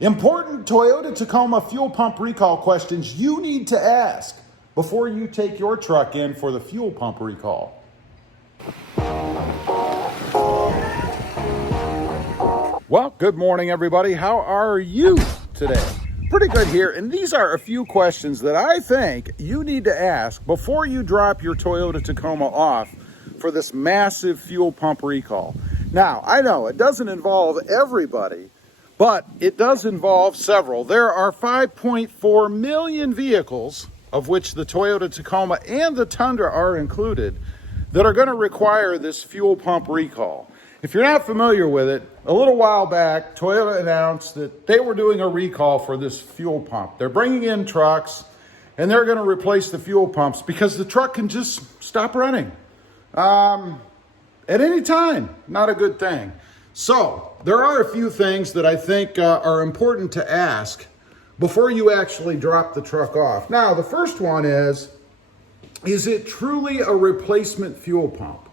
Important Toyota Tacoma fuel pump recall questions you need to ask before you take your truck in for the fuel pump recall. Well, good morning, everybody. How are you today? Pretty good here. And these are a few questions that I think you need to ask before you drop your Toyota Tacoma off for this massive fuel pump recall. Now, I know it doesn't involve everybody, but it does involve several. There are 5.4 million vehicles, of which the Toyota Tacoma and the Tundra are included, that are going to require this fuel pump recall. If you're not familiar with it, a little while back, Toyota announced that they were doing a recall for this fuel pump. They're bringing in trucks, and they're going to replace the fuel pumps because the truck can just stop running at any time. Not a good thing. So there are a few things that I think are important to ask before you actually drop the truck off. Now, the first one is it truly a replacement fuel pump?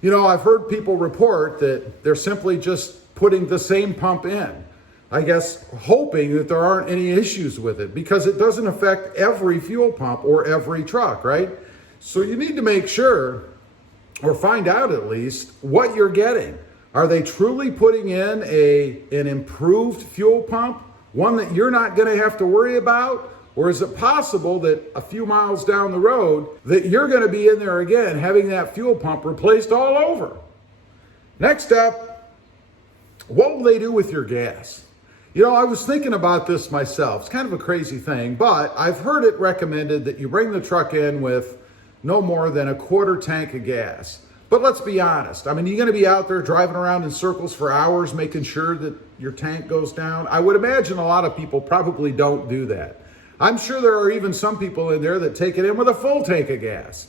You know, I've heard people report that they're simply just putting the same pump in, I guess hoping that there aren't any issues with it because it doesn't affect every fuel pump or every truck, right? So you need to make sure, or find out at least, what you're getting. Are they truly putting in an improved fuel pump, one that you're not going to have to worry about? Or is it possible that a few miles down the road that you're going to be in there again having that fuel pump replaced all over? Next up, what will they do with your gas? You know, I was thinking about this myself. It's kind of a crazy thing, but I've heard it recommended that you bring the truck in with no more than a quarter tank of gas. But let's be honest. I mean, you're going to be out there driving around in circles for hours, making sure that your tank goes down. I would imagine a lot of people probably don't do that. I'm sure there are even some people in there that take it in with a full tank of gas.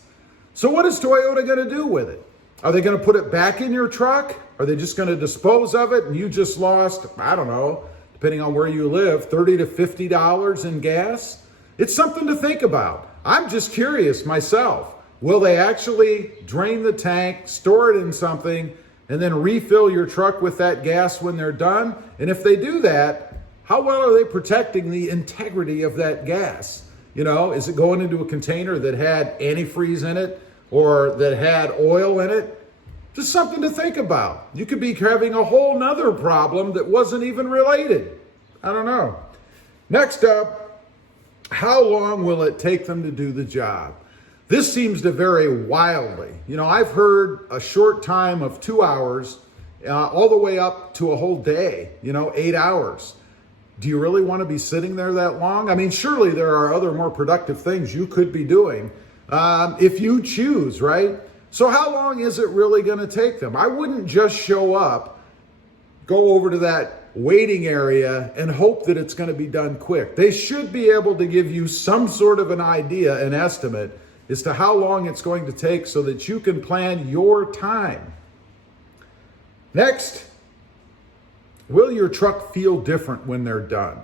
So what is Toyota going to do with it? Are they going to put it back in your truck? Are they just going to dispose of it and you just lost, I don't know, depending on where you live, $30 to $50 in gas? It's something to think about. I'm just curious myself. Will they actually drain the tank, store it in something, and then refill your truck with that gas when they're done? And if they do that, how well are they protecting the integrity of that gas? You know, is it going into a container that had antifreeze in it or that had oil in it? Just something to think about. You could be having a whole nother problem that wasn't even related. I don't know. Next up, how long will it take them to do the job? This seems to vary wildly. You know, I've heard a short time of 2 hours, all the way up to a whole day, 8 hours. Do you really want to be sitting there that long? I mean, surely there are other more productive things you could be doing if you choose, right? So how long is it really going to take them? I wouldn't just show up, go over to that waiting area and hope that it's going to be done quick. They should be able to give you some sort of an idea, an estimate, as to how long it's going to take so that you can plan your time. Next, will your truck feel different when they're done?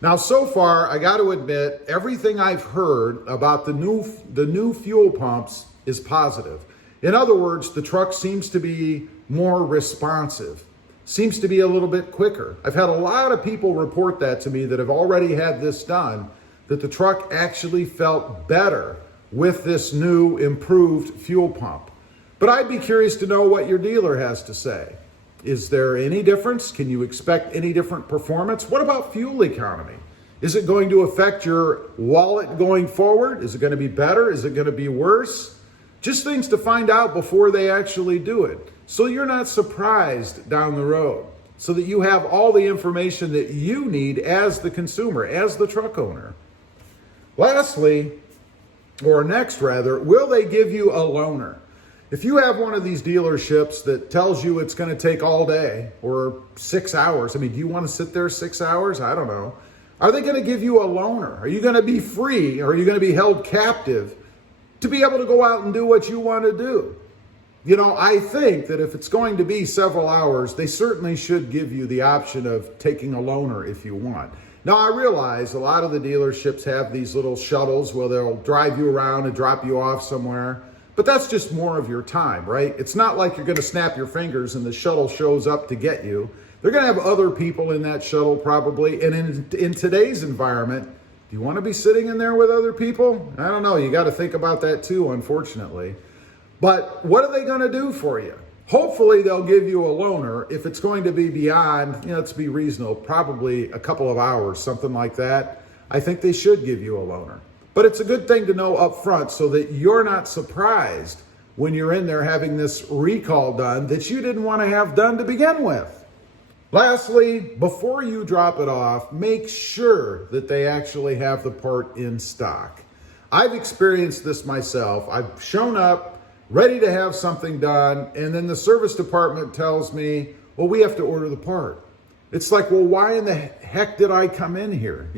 Now, so far, I got to admit, everything I've heard about the new fuel pumps is positive. In other words, the truck seems to be more responsive, seems to be a little bit quicker. I've had a lot of people report that to me that have already had this done, that the truck actually felt better with this new improved fuel pump. But I'd be curious to know what your dealer has to say. Is there any difference? Can you expect any different performance? What about fuel economy? Is it going to affect your wallet going forward? Is it going to be better? Is it going to be worse? Just things to find out before they actually do it, so you're not surprised down the road, so that you have all the information that you need as the consumer, as the truck owner. Lastly, or next rather, will they give you a loaner? If you have one of these dealerships that tells you it's going to take all day or 6 hours, I mean, do you want to sit there 6 hours? I don't know. Are they going to give you a loaner? Are you going to be free, or are you going to be held captive to be able to go out and do what you want to do? You know, I think that if it's going to be several hours, they certainly should give you the option of taking a loaner if you want. Now, I realize a lot of the dealerships have these little shuttles where they'll drive you around and drop you off somewhere, but that's just more of your time, right? It's not like you're going to snap your fingers and the shuttle shows up to get you. They're going to have other people in that shuttle probably. And in today's environment, do you want to be sitting in there with other people? I don't know. You got to think about that too, unfortunately. But what are they going to do for you? Hopefully they'll give you a loaner. If it's going to be beyond, let's be reasonable, probably a couple of hours, something like that, I think they should give you a loaner. But it's a good thing to know up front so that you're not surprised when you're in there having this recall done that you didn't want to have done to begin with. Lastly, before you drop it off, make sure that they actually have the part in stock. I've experienced this myself. I've shown up ready to have something done, and then the service department tells me, well, we have to order the part. It's like, well, why in the heck did I come in here?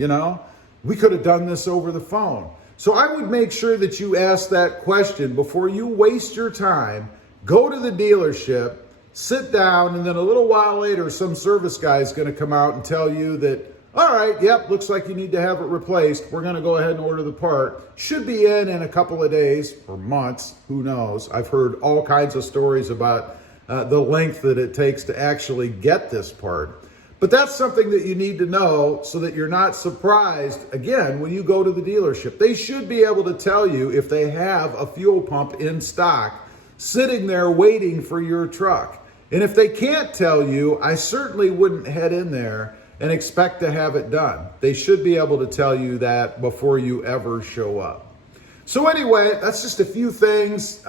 We could have done this over the phone. So I would make sure that you ask that question before you waste your time. Go to the dealership, sit down, and then a little while later, some service guy is going to come out and tell you that, all right, yep, looks like you need to have it replaced. We're going to go ahead and order the part. Should be in a couple of days or months, who knows. I've heard all kinds of stories about the length that it takes to actually get this part. But that's something that you need to know so that you're not surprised, again, when you go to the dealership. They should be able to tell you if they have a fuel pump in stock sitting there waiting for your truck. And if they can't tell you, I certainly wouldn't head in there and expect to have it done. They should be able to tell you that before you ever show up. So anyway, that's just a few things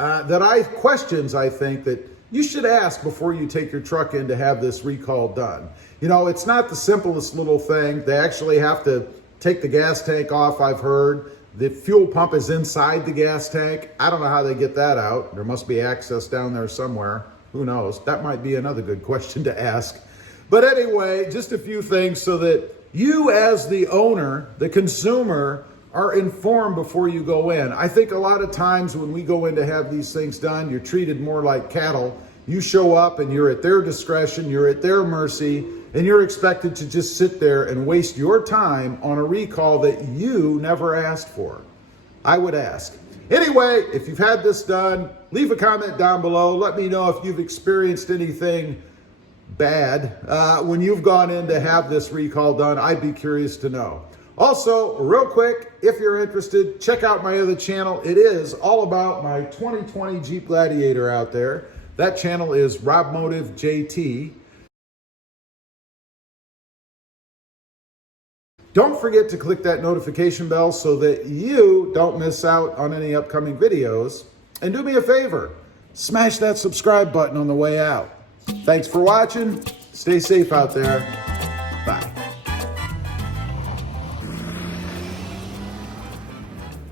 questions I think that you should ask before you take your truck in to have this recall done. It's not the simplest little thing. They actually have to take the gas tank off, I've heard. The fuel pump is inside the gas tank. I don't know how they get that out. There must be access down there somewhere. Who knows? That might be another good question to ask. But anyway, just a few things so that you as the owner, the consumer, are informed before you go in. I think a lot of times when we go in to have these things done, you're treated more like cattle. You show up and you're at their discretion, you're at their mercy, and you're expected to just sit there and waste your time on a recall that you never asked for. I would ask. Anyway, if you've had this done, leave a comment down below. Let me know if you've experienced anything bad when you've gone in to have this recall done. I'd be curious to know. Also, real quick, if you're interested, check out my other channel. It is all about my 2020 Jeep Gladiator out there. That channel is RobMotive JT. Don't forget to click that notification bell so that you don't miss out on any upcoming videos. And do me a favor, smash that subscribe button on the way out. Thanks for watching. Stay safe out there.